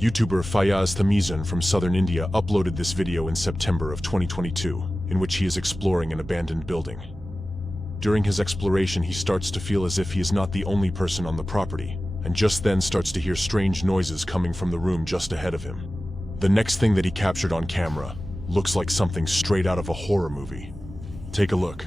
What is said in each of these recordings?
YouTuber Fayaz Thamizhan from southern India uploaded this video in September of 2022, in which he is exploring an abandoned building. During his exploration, he starts to feel as if he is not the only person on the property, and just then starts to hear strange noises coming from the room just ahead of him. The next thing that he captured on camera looks like something straight out of a horror movie. Take a look.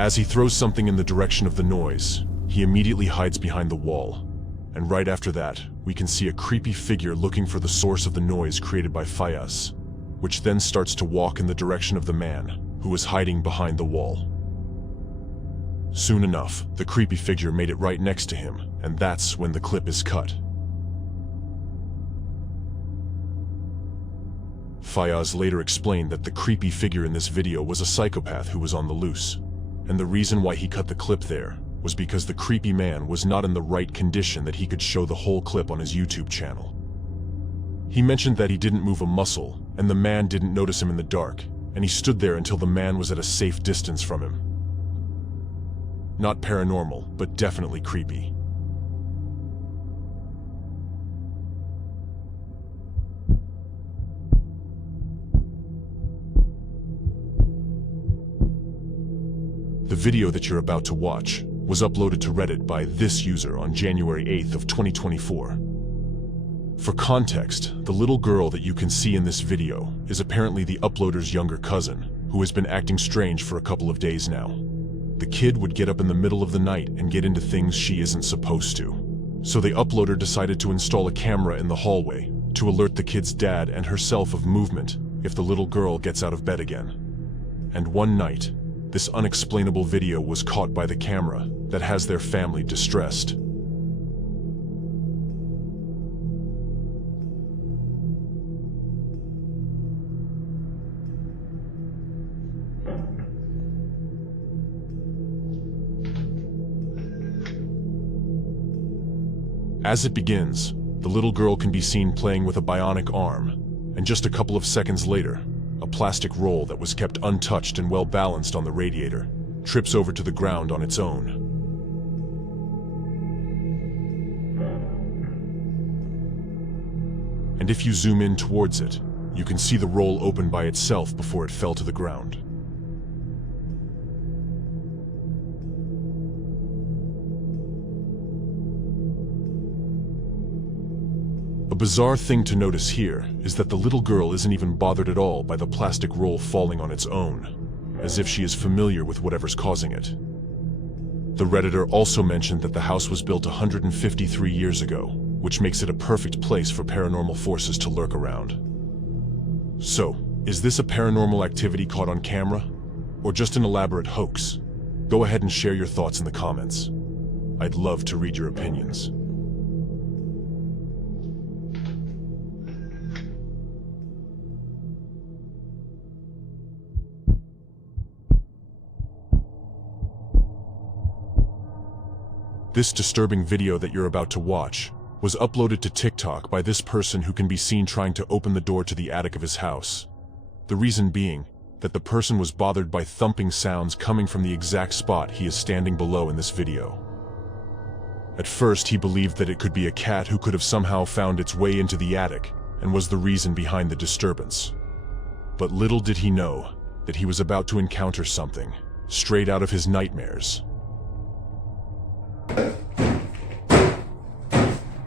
As he throws something in the direction of the noise, he immediately hides behind the wall. And right after that, we can see a creepy figure looking for the source of the noise created by Fayaz, which then starts to walk in the direction of the man who was hiding behind the wall. Soon enough, the creepy figure made it right next to him, and that's when the clip is cut. Fayaz later explained that the creepy figure in this video was a psychopath who was on the loose. And the reason why he cut the clip there was because the creepy man was not in the right condition that he could show the whole clip on his YouTube channel. He mentioned that he didn't move a muscle, and the man didn't notice him in the dark, and he stood there until the man was at a safe distance from him. Not paranormal, but definitely creepy. The video that you're about to watch was uploaded to Reddit by this user on January 8th of 2024. For context, the little girl that you can see in this video is apparently the uploader's younger cousin, who has been acting strange for a couple of days now. The kid would get up in the middle of the night and get into things she isn't supposed to. So the uploader decided to install a camera in the hallway to alert the kid's dad and herself of movement if the little girl gets out of bed again. And one night, this unexplainable video was caught by the camera that has their family distressed. As it begins, the little girl can be seen playing with a bionic arm, and just a couple of seconds later, a plastic roll that was kept untouched and well balanced on the radiator trips over to the ground on its own. And if you zoom in towards it, you can see the roll open by itself before it fell to the ground. A bizarre thing to notice here is that the little girl isn't even bothered at all by the plastic roll falling on its own, as if she is familiar with whatever's causing it. The Redditor also mentioned that the house was built 153 years ago, which makes it a perfect place for paranormal forces to lurk around. So, is this a paranormal activity caught on camera, or just an elaborate hoax? Go ahead and share your thoughts in the comments. I'd love to read your opinions. This disturbing video that you're about to watch was uploaded to TikTok by this person who can be seen trying to open the door to the attic of his house. The reason being that the person was bothered by thumping sounds coming from the exact spot he is standing below in this video. At first, he believed that it could be a cat who could have somehow found its way into the attic and was the reason behind the disturbance. But little did he know that he was about to encounter something straight out of his nightmares.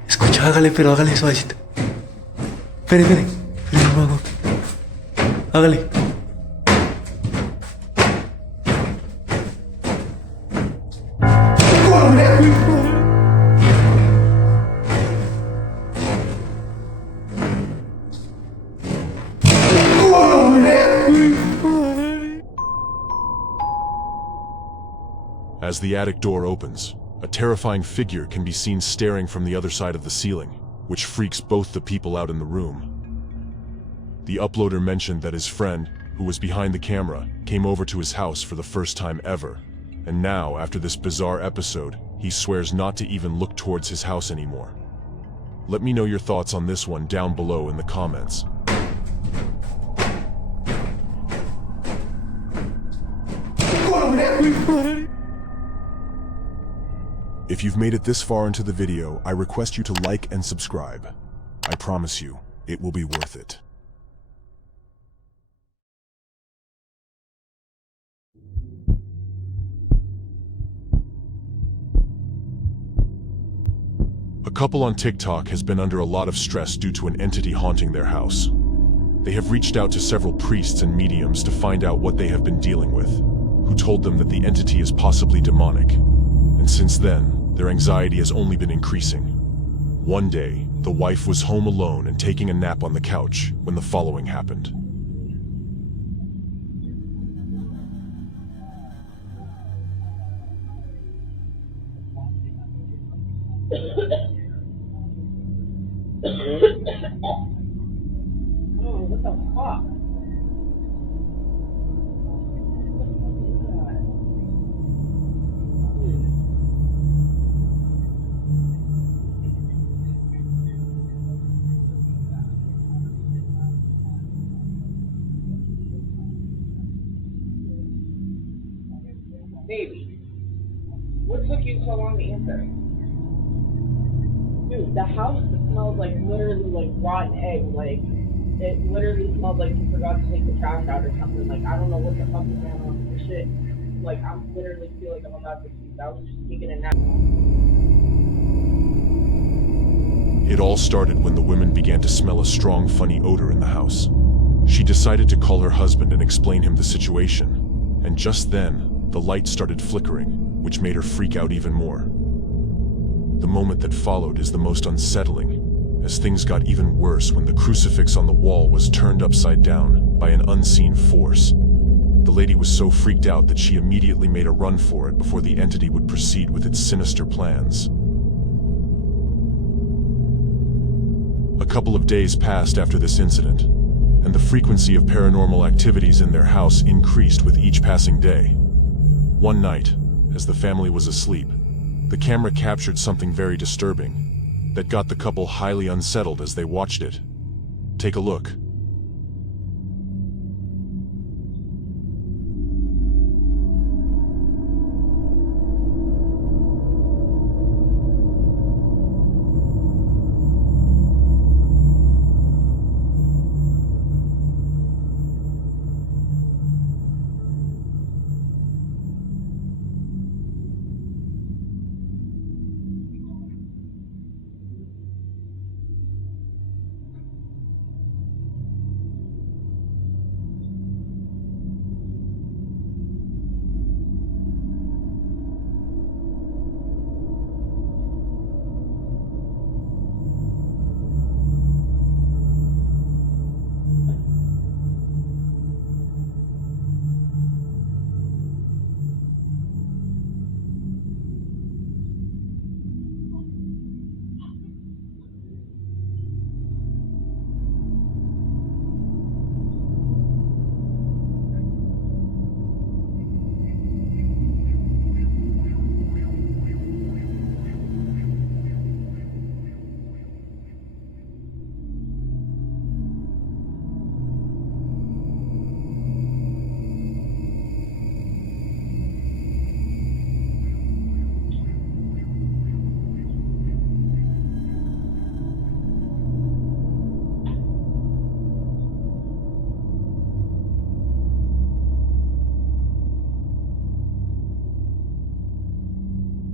Escucha, pero hágale suavecito. Espere, no lo hago. Hágale. As the attic door opens, a terrifying figure can be seen staring from the other side of the ceiling, which freaks both the people out in the room. The uploader mentioned that his friend, who was behind the camera, came over to his house for the first time ever, and now, after this bizarre episode, he swears not to even look towards his house anymore. Let me know your thoughts on this one down below in the comments. If you've made it this far into the video, I request you to like and subscribe. I promise you, it will be worth it. A couple on TikTok has been under a lot of stress due to an entity haunting their house. They have reached out to several priests and mediums to find out what they have been dealing with, who told them that the entity is possibly demonic. And since then, their anxiety has only been increasing. One day, the wife was home alone and taking a nap on the couch when the following happened. Oh, what the fuck? Baby, what took you so long to answer? Dude, the house smells like literally like rotten egg. Like, it literally smells like you forgot to take the trash out or something. Like, I don't know what the fuck is going on with this shit. Like, I literally feel like I'm about to sleep. I was just taking a nap. It all started when the woman began to smell a strong, funny odor in the house. She decided to call her husband and explain him the situation. And just then, the light started flickering, which made her freak out even more. The moment that followed is the most unsettling, as things got even worse when the crucifix on the wall was turned upside down by an unseen force. The lady was so freaked out that she immediately made a run for it before the entity would proceed with its sinister plans. A couple of days passed after this incident, and the frequency of paranormal activities in their house increased with each passing day. One night, as the family was asleep, the camera captured something very disturbing that got the couple highly unsettled as they watched it. Take a look.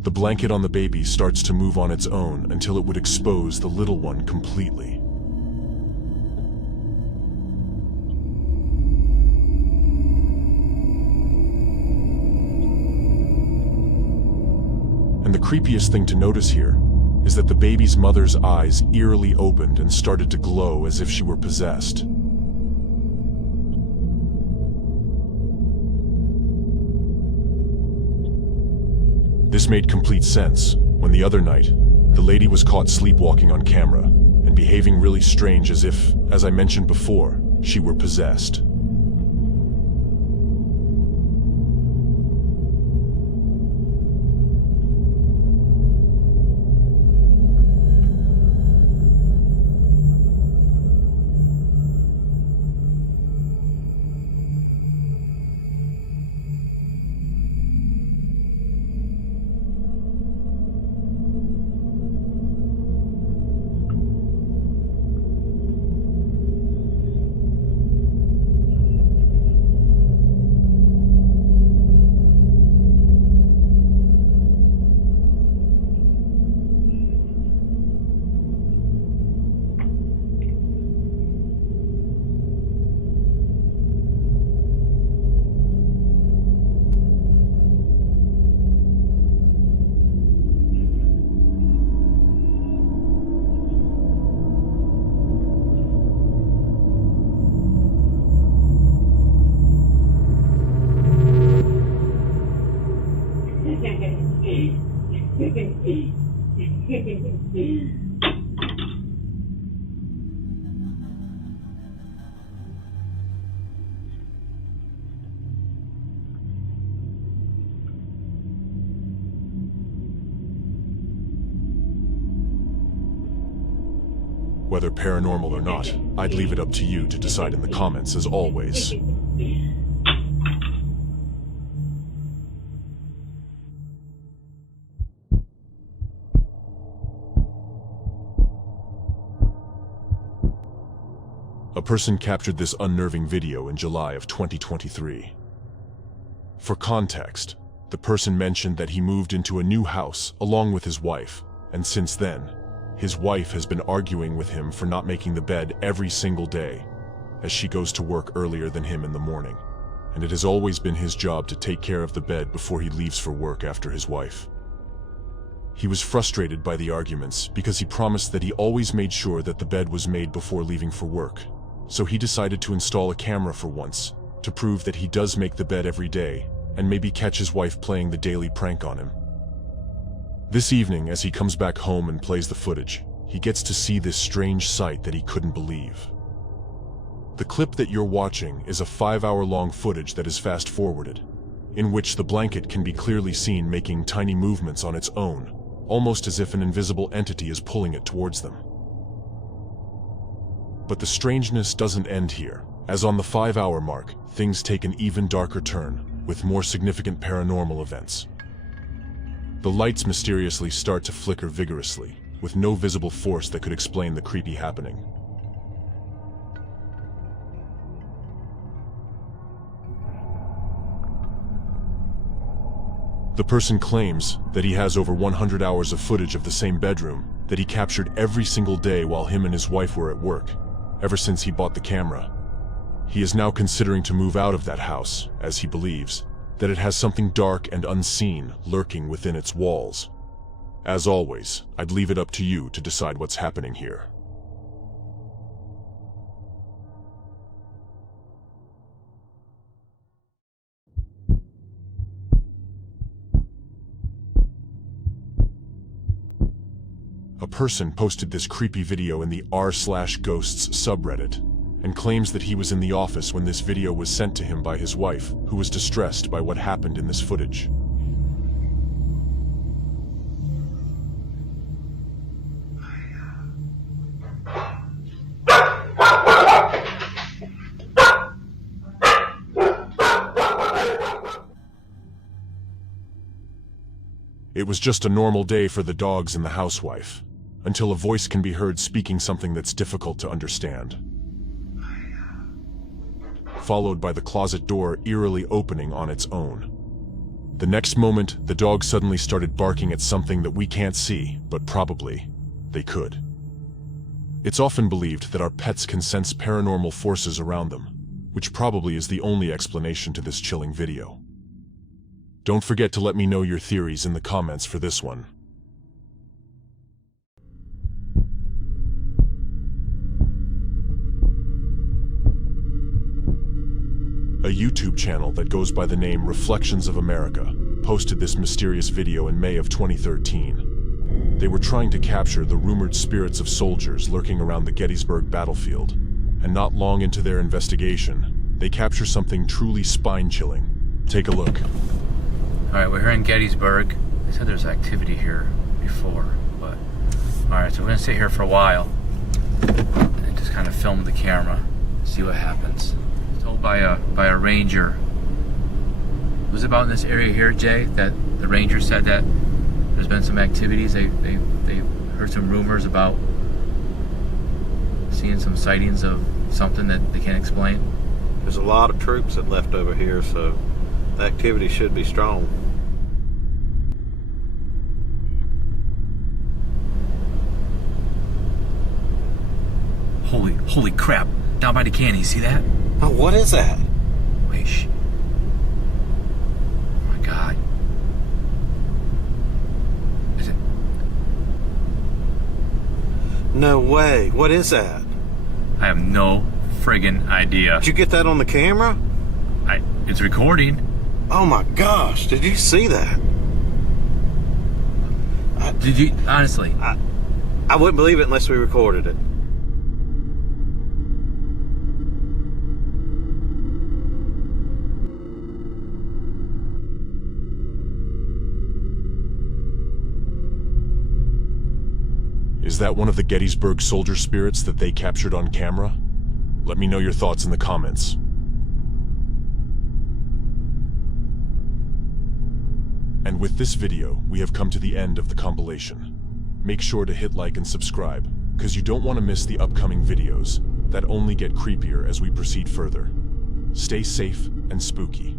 The blanket on the baby starts to move on its own until it would expose the little one completely. And the creepiest thing to notice here is that the baby's mother's eyes eerily opened and started to glow as if she were possessed. This made complete sense when the other night, the lady was caught sleepwalking on camera and behaving really strange as if, as I mentioned before, she were possessed. Whether paranormal or not, I'd leave it up to you to decide in the comments as always. A person captured this unnerving video in July of 2023. For context, the person mentioned that he moved into a new house along with his wife, and since then, his wife has been arguing with him for not making the bed every single day, as she goes to work earlier than him in the morning, and it has always been his job to take care of the bed before he leaves for work after his wife. He was frustrated by the arguments because he promised that he always made sure that the bed was made before leaving for work, so he decided to install a camera for once, to prove that he does make the bed every day, and maybe catch his wife playing the daily prank on him. This evening, as he comes back home and plays the footage, he gets to see this strange sight that he couldn't believe. The clip that you're watching is a 5-hour-long footage that is fast-forwarded, in which the blanket can be clearly seen making tiny movements on its own, almost as if an invisible entity is pulling it towards them. But the strangeness doesn't end here, as on the 5-hour mark, things take an even darker turn, with more significant paranormal events. The lights mysteriously start to flicker vigorously, with no visible force that could explain the creepy happening. The person claims that he has over 100 hours of footage of the same bedroom that he captured every single day while him and his wife were at work, ever since he bought the camera. He is now considering to move out of that house, as he believes that it has something dark and unseen lurking within its walls. As always, I'd leave it up to you to decide what's happening here. A person posted this creepy video in the r/ghosts subreddit and claims that he was in the office when this video was sent to him by his wife, who was distressed by what happened in this footage. It was just a normal day for the dogs and the housewife, until a voice can be heard speaking something that's difficult to understand, followed by the closet door eerily opening on its own. The next moment, the dog suddenly started barking at something that we can't see, but probably they could. It's often believed that our pets can sense paranormal forces around them, which probably is the only explanation to this chilling video. Don't forget to let me know your theories in the comments for this one. A YouTube channel that goes by the name Reflections of America posted this mysterious video in May of 2013. They were trying to capture the rumored spirits of soldiers lurking around the Gettysburg battlefield, and not long into their investigation, they capture something truly spine-chilling. Take a look. Alright, we're here in Gettysburg. They said there's activity here before, but... Alright, so we're gonna sit here for a while and just kind of film the camera, see what happens. Told by a ranger. It was about in this area here, Jay, that the ranger said that there's been some activities. They heard some rumors about seeing some sightings of something that they can't explain. There's a lot of troops that left over here, so the activity should be strong. Holy crap! Down by the canyon, you see that? Oh, what is that? Wait, shh. Oh my God. Is it? No way. What is that? I have no friggin' idea. Did you get that on the camera? It's recording. Oh my gosh, did you see that? Did you, honestly? I wouldn't believe it unless we recorded it. Is that one of the Gettysburg soldier spirits that they captured on camera? Let me know your thoughts in the comments. And with this video, we have come to the end of the compilation. Make sure to hit like and subscribe, because you don't want to miss the upcoming videos that only get creepier as we proceed further. Stay safe and spooky.